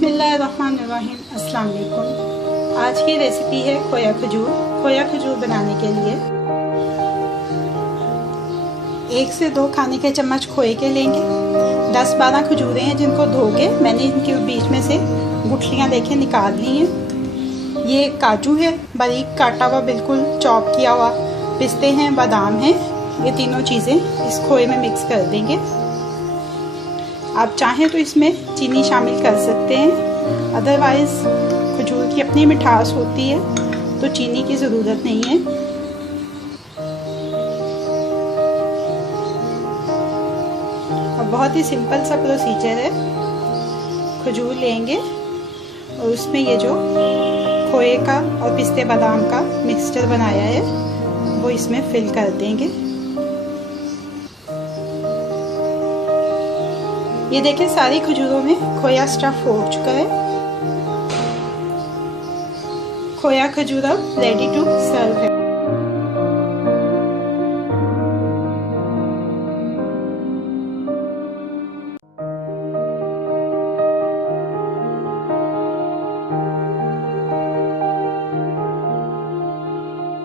बिस्मिल्लाहिर्रहमानिर्रहीम। अस्सलाम वालेकुम। आज की रेसिपी है खोया खजूर। खोया खजूर बनाने के लिए 1 से 2 खाने के चम्मच खोए के लेंगे। 10-12 खजूरें हैं जिनको धो के मैंने इनके बीच में से गुठलियाँ देखें निकाल ली हैं। ये काजू है बारीक काटा हुआ, बिल्कुल चॉप किया हुआ। पिस्ते हैं, बादाम हैं। ये तीनों चीज़ें इस खोए में मिक्स कर देंगे। आप चाहें तो इसमें चीनी शामिल कर सकते हैं, अदरवाइज़ खजूर की अपनी मिठास होती है तो चीनी की ज़रूरत नहीं है। और बहुत ही सिंपल सा प्रोसीजर है। खजूर लेंगे और उसमें ये जो खोए का और पिस्ते बादाम का मिक्सचर बनाया है वो इसमें फिल कर देंगे। ये देखें सारी खजूरों में खोया स्टफ हो चुका है। खोया खजूर अब रेडी टू सर्व है।